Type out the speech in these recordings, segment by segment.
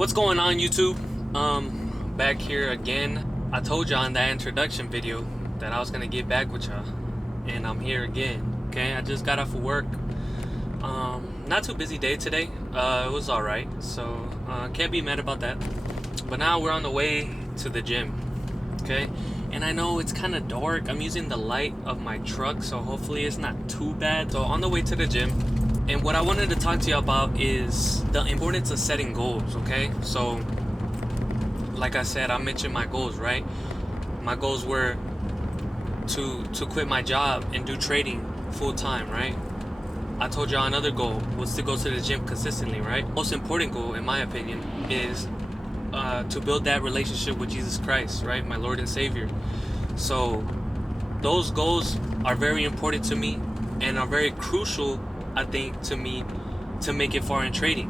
What's going on, YouTube? Back here again. I told y'all in that introduction video that I was gonna get back with y'all, and I'm here again. Okay, I just got off of work. Not too busy day today. It was all right, so can't be mad about that. But now we're on the way to the gym. Okay, and I know it's kind of dark. I'm using the light of my truck, so hopefully it's not too bad. So on the way to the gym. And what I wanted to talk to you about is the importance of setting goals, okay? So, like I said, I mentioned my goals, right? My goals were to quit my job and do trading full time, right? I told y'all another goal was to go to the gym consistently, right? Most important goal, in my opinion, is to build that relationship with Jesus Christ, right? My Lord and Savior. So, those goals are very important to me and are very crucial, I think, to me, to make it far in trading,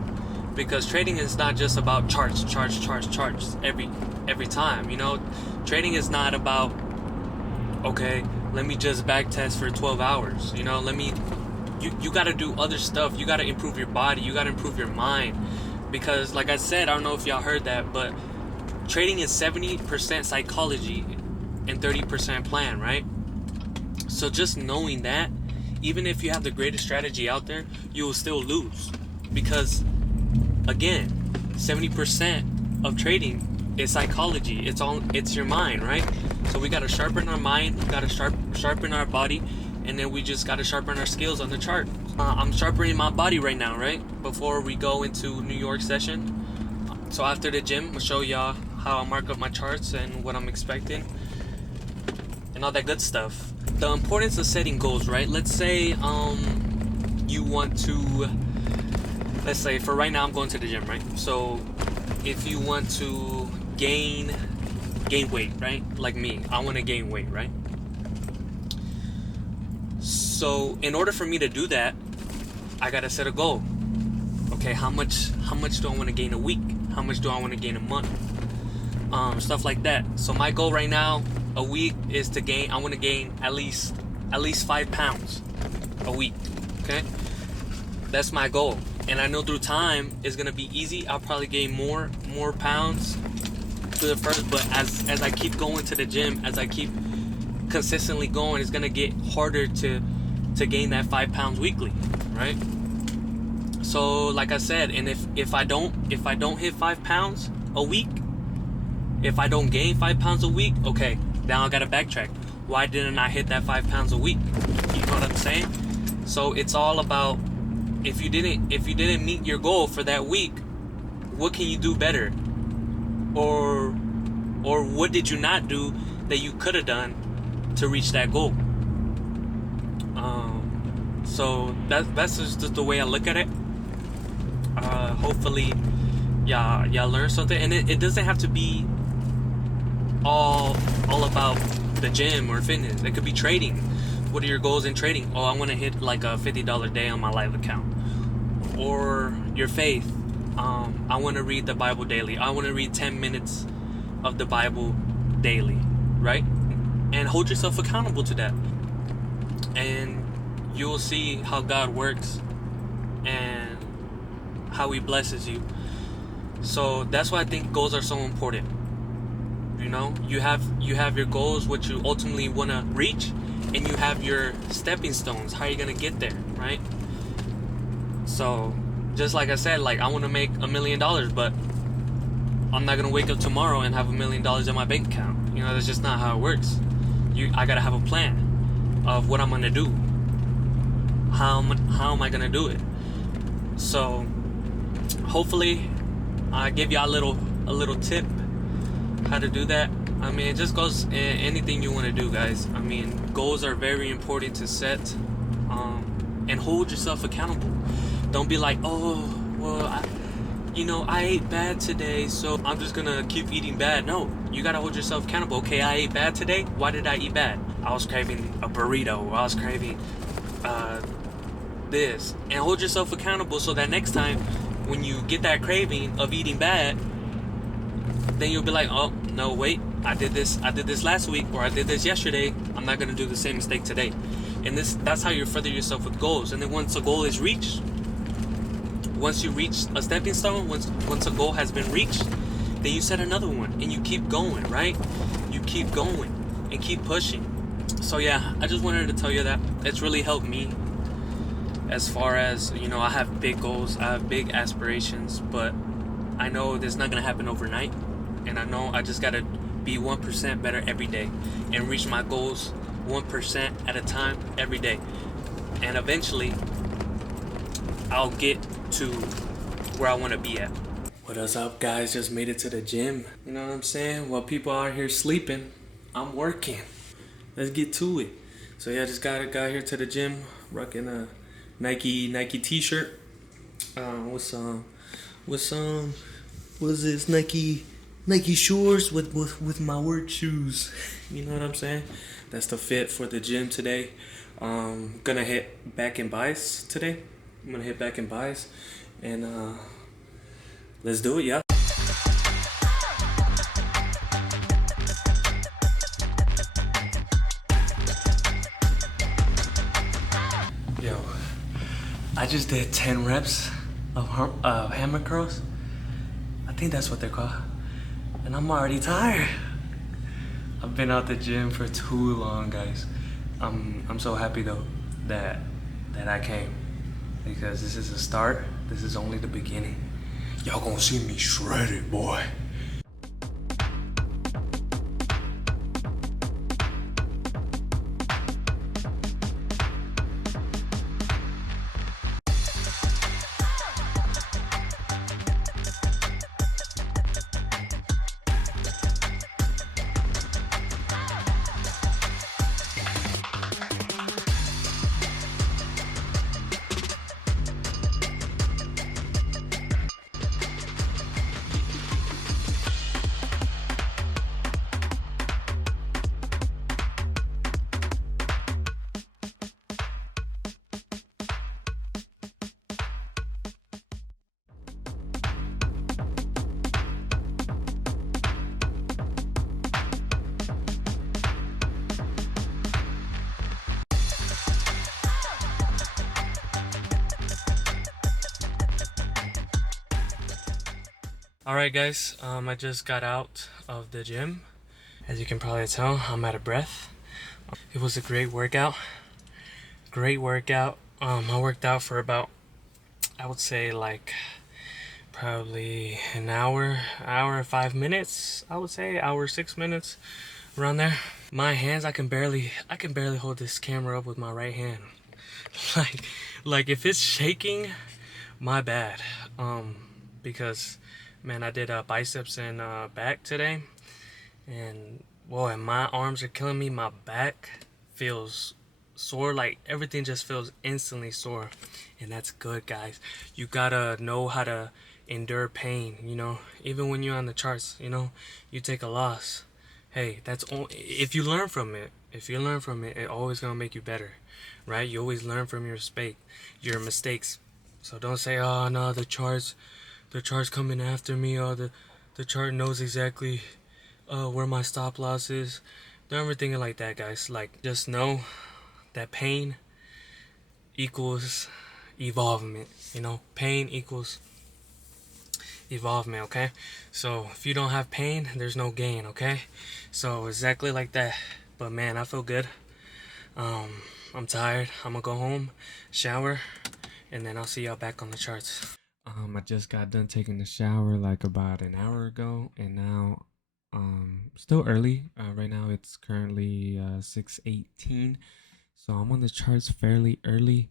because trading is not just about charts every time. You know, trading is not about, okay, let me just back test for 12 hours. You know, you got to do other stuff. You got to improve your body. You got to improve your mind, because like I said, I don't know if y'all heard that, but trading is 70% psychology and 30% plan, right? So just knowing that, even if you have the greatest strategy out there, you will still lose, because again, 70% of trading is psychology. It's your mind, right? So we got to sharpen our mind, we got to sharpen our body, and then we just got to sharpen our skills on the chart. I'm sharpening my body right now, right, before we go into New York session. So after the gym, I'll show y'all how I mark up my charts and what I'm expecting and all that good stuff. The importance of setting goals, right? Let's say you want to, let's say for right now I'm going to the gym, right? So if you want to gain weight, right? Like me, I want to gain weight, right? So in order for me to do that, I gotta set a goal. Okay, how much do I want to gain a week? How much do I want to gain a month? Stuff like that. So my goal right now, a week, is to gain. I want to gain at least 5 pounds a week. Okay, that's my goal. And I know through time it's gonna be easy. I'll probably gain more pounds to the first, but as I keep going to the gym, as I keep consistently going, it's gonna get harder to gain that 5 pounds weekly, right? So like I said, and if I don't hit 5 pounds a week, if I don't gain 5 pounds a week, okay, now I gotta backtrack. Why didn't I hit that 5 pounds a week? You know what I'm saying? So it's all about, if you didn't meet your goal for that week, what can you do better? Or what did you not do that you could have done to reach that goal? So that's just the way I look at it. Hopefully y'all learn something, and it doesn't have to be all about the gym or fitness. It could be trading. What are your goals in trading? Oh, I want to hit like a $50 day on my live account. Or your faith. I want to read the Bible daily. I want to read 10 minutes of the Bible daily, right? And hold yourself accountable to that, and you'll see how God works and how He blesses you. So that's why I think goals are so important. You know, you have your goals, what you ultimately want to reach, and you have your stepping stones, how you're gonna get there, right? So just like I said, like I want to make $1 million, but I'm not gonna wake up tomorrow and have $1 million in my bank account. You know, that's just not how it works. I gotta have a plan of what I'm gonna do. How am I gonna do it? So hopefully I give y'all a little tip how to do that. I mean, it just goes in anything you want to do, guys. I mean, goals are very important to set, and hold yourself accountable. Don't be like, oh, well, I ate bad today, so I'm just gonna keep eating bad. No, you gotta hold yourself accountable. Okay, I ate bad today. Why did I eat bad? I was craving a burrito. I was craving this. And hold yourself accountable, so that next time when you get that craving of eating bad, then you'll be like, oh no, wait, I did this last week, or I did this yesterday. I'm not gonna do the same mistake today. And that's how you further yourself with goals. And then once a goal is reached, once you reach a stepping stone, once a goal has been reached, then you set another one and you keep going, right? You keep going and keep pushing. So yeah, I just wanted to tell you that it's really helped me as far as, you know, I have big goals, I have big aspirations, but I know this is not gonna happen overnight, and I know I just gotta be 1% better every day and reach my goals 1% at a time every day, and eventually I'll get to where I want to be at. What is up, guys? Just made it to the gym. You know what I'm saying? While people out here sleeping, I'm working. Let's get to it. So yeah, just got here to the gym, rocking a Nike T-shirt. With some what's this Nike shorts with my work shoes. You know what I'm saying? That's the fit for the gym today. Gonna hit back and buys today. I'm gonna hit back and buys, and let's do it, yeah. Yo, I just did 10 reps of hammer curls. I think that's what they're called. And I'm already tired. I've been out the gym for too long, guys. I'm so happy though that I came, because this is a start. This is only the beginning. Y'all gonna see me shredded, boy. Alright guys, I just got out of the gym. As you can probably tell, I'm out of breath. It was a great workout. I worked out for about, I would say like probably an hour and 5 minutes. I would say hour 6 minutes, around there. My hands, I can barely hold this camera up with my right hand. like if it's shaking, my bad. Because man, I did biceps and back today, and boy, my arms are killing me. My back feels sore. Like everything just feels instantly sore, and that's good, guys. You gotta know how to endure pain. You know, even when you're on the charts, you know, you take a loss. Hey, that's only if you learn from it. If you learn from it, it always gonna make you better, right? You always learn from your mistakes. So don't say, "Oh no, the chart's coming after me," or the chart knows exactly where my stop loss is. Don't ever think it like that, guys. Like, just know that pain equals evolvement. You know, pain equals evolvement. Okay, so if you don't have pain, there's no gain. Okay, so exactly like that. But man, I feel good. I'm tired. I'm gonna go home, shower, and then I'll see y'all back on the charts. I just got done taking the shower like about an hour ago, and now still early. Right now it's currently 6:18, so I'm on the charts fairly early.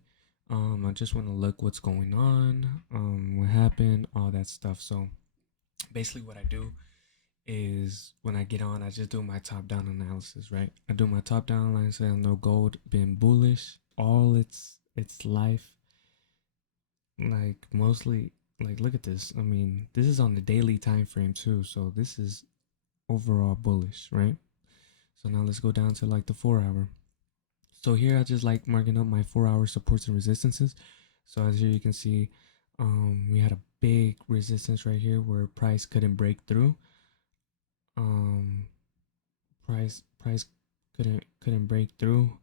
I just want to look what's going on, what happened, all that stuff. So basically what I do is when I get on, I just do my top down analysis, right? I do my top down analysis. I know gold been bullish all its life, like mostly. Like, look at this. I mean, this is on the daily time frame too, so this is overall bullish, right? So now let's go down to like the 4 hour. So here I just like marking up my 4 hour supports and resistances. So as here you can see, we had a big resistance right here where price couldn't break through. Price couldn't break through.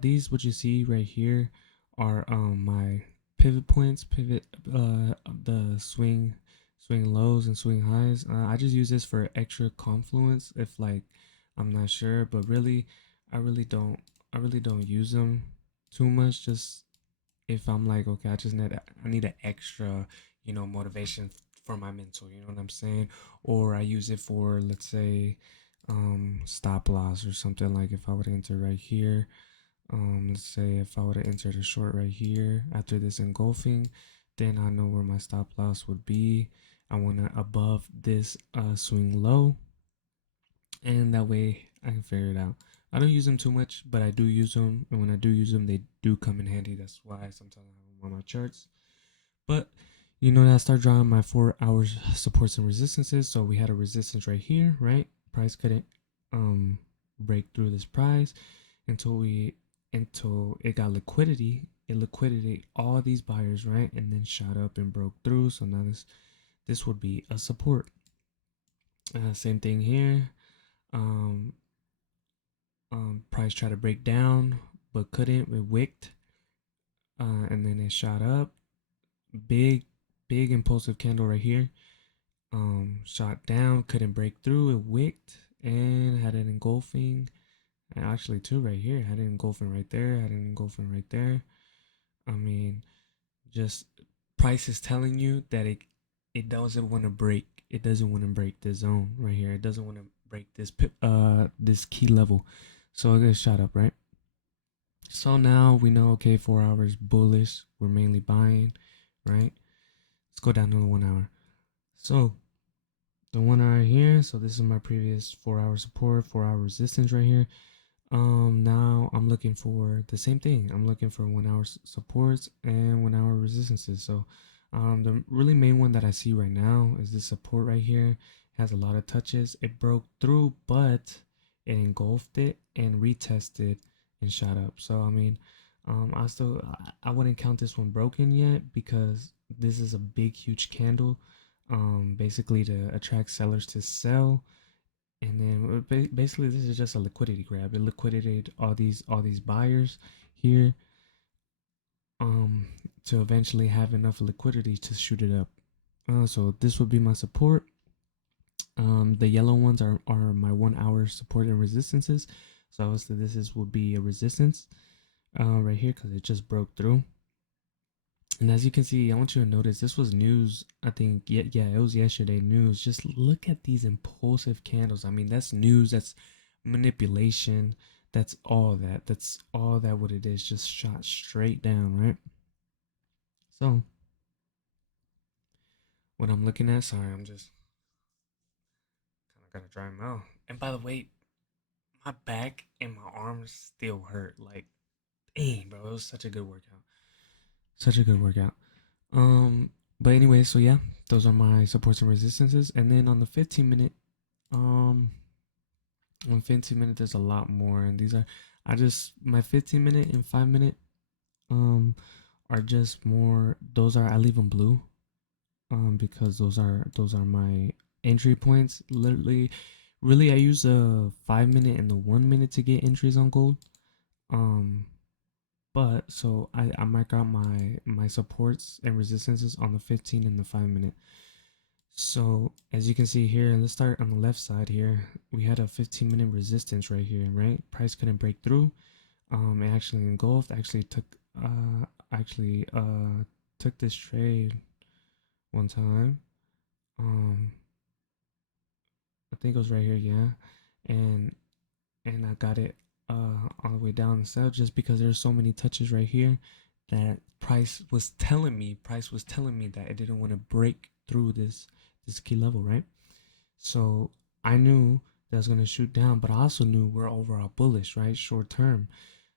These what you see right here are my pivot points, pivot the swing lows and swing highs. I just use this for extra confluence if like I'm not sure, but really I really don't I really don't use them too much. Just if I'm like, okay, I need an extra, motivation for my mental, you know what I'm saying? Or I use it for, let's say, stop loss or something. Like if I would enter right here, let's say if I would have entered a short right here after this engulfing, then I know where my stop loss would be. I want to above this swing low, and that way I can figure it out. I don't use them too much, but I do use them, and when I do use them, they do come in handy. That's why sometimes I have them on my charts. But I start drawing my 4 hours supports and resistances. So we had a resistance right here, right? Price couldn't um break through this price until it got liquidity. It liquidated all these buyers, right? And then shot up and broke through. So now this would be a support. Same thing here. Um, Price tried to break down but couldn't. It wicked, and then it shot up. Big, big impulsive candle right here. Shot down, couldn't break through. It wicked and had an engulfing. And actually, two right here. Had an engulfing right there. Had an engulfing right there. I mean, just price is telling you that it doesn't want to break. It doesn't want to break this zone right here. It doesn't want to break this key level. So it gets shot up, right? So now we know, okay, 4 hours bullish. We're mainly buying, right? Let's go down to the 1 hour. So the 1 hour here. So this is my previous 4 hour support, 4 hour resistance right here. Now I'm looking for the same thing. I'm looking for 1 hour supports and 1 hour resistances. So the really main one that I see right now is this support right here. It has a lot of touches. It broke through, but it engulfed it and retested and shot up. So I mean, I wouldn't count this one broken yet because this is a big huge candle, basically to attract sellers to sell. And then basically this is just a liquidity grab. It liquidated all these buyers here, um to eventually have enough liquidity to shoot it up. So this would be my support. The yellow ones are my 1 hour support and resistances. So obviously would be a resistance right here because it just broke through. And as you can see, I want you to notice this was news. I think yeah, it was yesterday news. Just look at these impulsive candles. I mean, that's news. That's manipulation. That's all that. That's all that what it is. Just shot straight down, right? So what I'm looking at, sorry, I'm just kind of got a dry mouth. And by the way, my back and my arms still hurt. Like, dang, bro, it was such a good workout. Such a good workout. Um, but anyway, so yeah, those are my supports and resistances. And then on the 15 minute, um, on 15 minute, there's a lot more, and these are my 15 minute and 5 minute, um, are just more. Those are I leave them blue, because those are my entry points. Literally, really, I use the 5 minute and the 1 minute to get entries on gold. Um, but so I mark out my supports and resistances on the 15 and the 5 minute. So as you can see here, let's start on the left side here. We had a 15-minute resistance right here, right? Price couldn't break through. It actually engulfed. Uh actually took this trade one time. Um, I think it was right here, yeah, and I got it all the way down and sell just because there's so many touches right here that price was telling me that it didn't want to break through this key level, right? So I knew that was gonna shoot down, but I also knew we're overall bullish, right? Short term.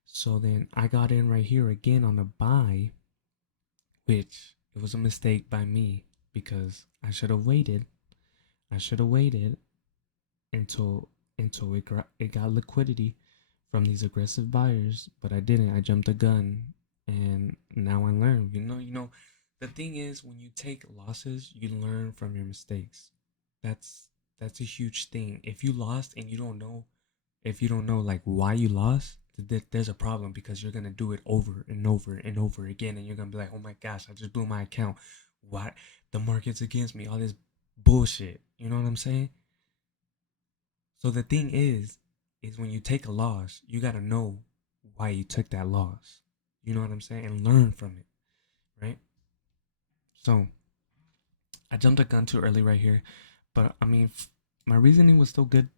So then I got in right here again on a buy, which it was a mistake by me because I should have waited. I should have waited until it got liquidity from these aggressive buyers, but I didn't. I jumped the gun, and now I learned. The thing is, when you take losses, you learn from your mistakes. That's a huge thing. If you lost and you don't know, if you don't know like why you lost, there's a problem because you're gonna do it over and over and over again, and you're gonna be like, oh my gosh, I just blew my account. What? The market's against me. All this bullshit. You know what I'm saying? So the thing is when you take a loss, you gotta know why you took that loss. You know what I'm saying? And learn from it, right? So I jumped the gun too early right here, but I mean, my reasoning was still good.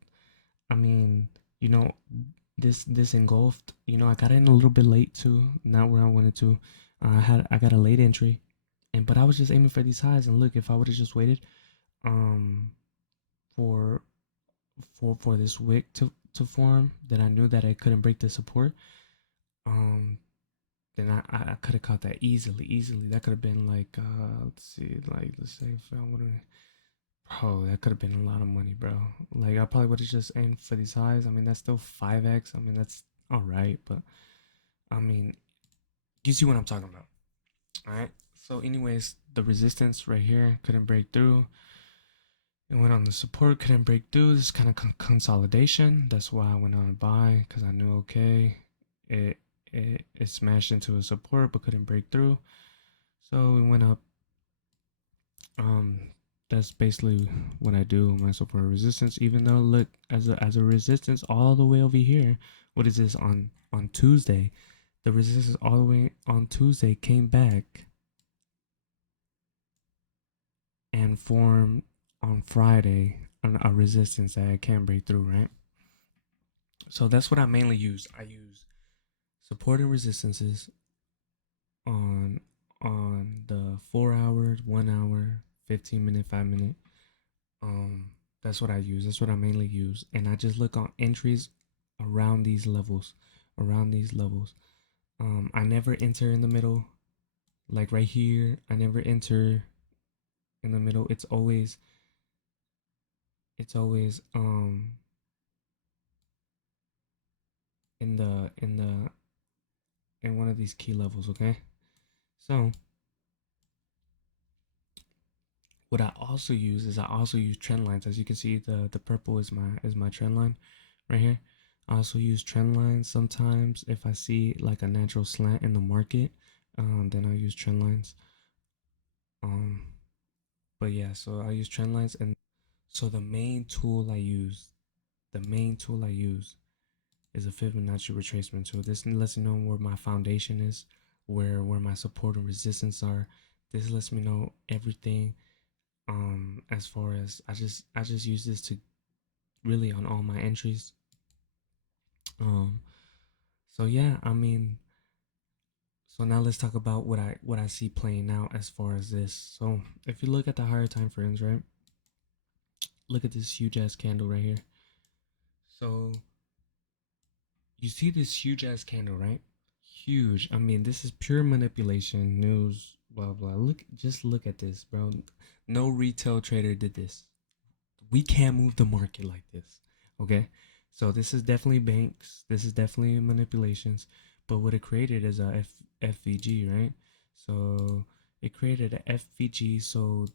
I mean, you know, this engulfed. You know, I got in a little bit late too, not where I wanted to. I got a late entry, and but I was just aiming for these highs. And look, if I would have just waited, um, for for this wick to form, then I knew that I couldn't break the support. Um, then I could have caught that easily. That could have been like let's see, like let's say if I would have. Oh, that could have been a lot of money, bro. Like I probably would have just aimed for these highs. I mean, that's still 5x. I mean, that's all right, but I mean, you see what I'm talking about. All right. So, anyways, the resistance right here couldn't break through. It went on the support, couldn't break through. This kind of consolidation. That's why I went on a buy because I knew okay, it it smashed into a support but couldn't break through. So we went up. Um, that's basically what I do with my support resistance. Even though look as a resistance all the way over here. What is this on Tuesday? The resistance all the way on Tuesday came back and formed on Friday a resistance that I can't break through, right? So that's what I mainly use. I use support and resistances on the 4 hour, 1 hour, 15 minute, 5 minute. That's what I use. That's what I mainly use. And I just look on entries around these levels. Around these levels. I never enter in the middle. Like right here, I never enter in the middle. It's always in one of these key levels, okay? So what I also use is I also use trend lines. As you can see, the purple is my trend line right here. I also use trend lines sometimes if I see like a natural slant in the market. Then I use trend lines. Um, but yeah, so I use trend lines, and so the main tool I use is a Fibonacci retracement tool. This lets me know where my foundation is, where my support and resistance are. This lets me know everything. As far as I just use this to really on all my entries. Um, so yeah, I mean, so now let's talk about what I see playing out as far as this. So if you look at the higher time frames, right? Look at this huge ass candle right here. So you see this huge ass candle, right? Huge. I mean, this is pure manipulation, news, blah blah. Just look at this, bro. No retail trader did this. We can't move the market like this. Okay? So this is definitely banks. This is definitely manipulations. But what it created is a FVG, right? So it created a FVG. So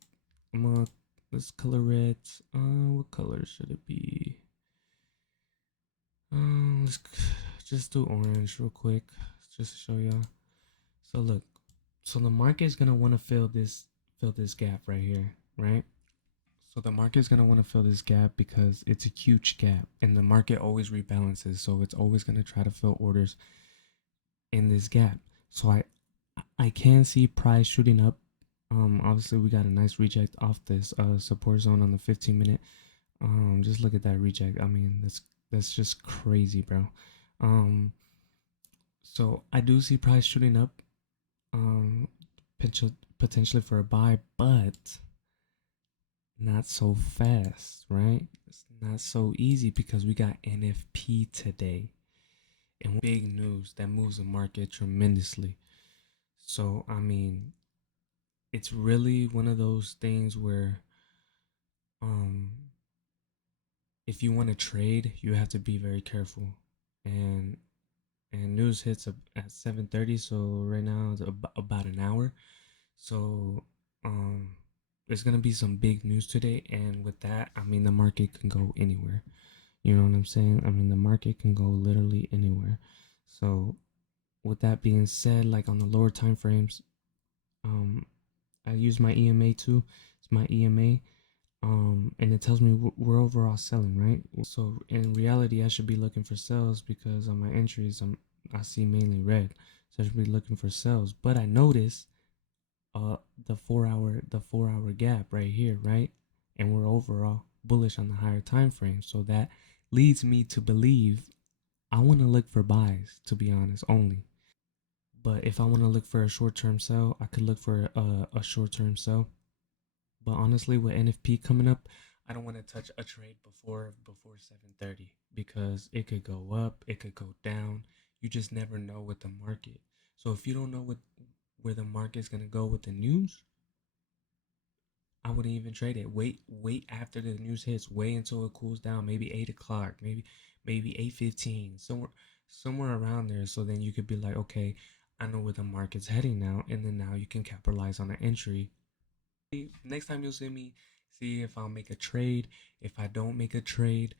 I'm gonna let's color it. What color should it be? Let's just do orange real quick, just to show y'all. So look, so the market is gonna want to fill this gap right here, right? So the market is gonna want to fill this gap because it's a huge gap, and the market always rebalances, so it's always gonna try to fill orders in this gap. So I can see price shooting up. Obviously we got a nice reject off this support zone on the 15 minute. Just look at that reject. I mean, that's just crazy, bro. So I do see price shooting up, um, potentially for a buy, but not so fast, right? It's not so easy because we got NFP today, and big news that moves the market tremendously. So I mean, it's really one of those things where, um, if you want to trade, you have to be very careful, and news hits at 7:30. So right now it's about an hour. So there's gonna be some big news today, and with that, I mean the market can go anywhere. You know what I'm saying? I mean the market can go literally anywhere. So with that being said, like on the lower time frames, um, I use my EMA too. It's my EMA, and it tells me we're overall selling, right? So in reality, I should be looking for sales because on my entries, I see mainly red, so I should be looking for sales. But I notice the 4 hour gap right here, right? And we're overall bullish on the higher time frame. So that leads me to believe I want to look for buys, to be honest, only. But if I want to look for a short-term sell, I could look for a short-term sell. But honestly, with NFP coming up, I don't want to touch a trade before 7:30 because it could go up, it could go down. You just never know with the market. So if you don't know where the market's gonna go with the news, I wouldn't even trade it. Wait after the news hits. Wait until it cools down. Maybe 8 o'clock. Maybe 8:15. Somewhere around there. So then you could be like, okay, I know where the market's heading now, and then now you can capitalize on an entry. Next time you'll see me, see if I'll make a trade. If I don't make a trade,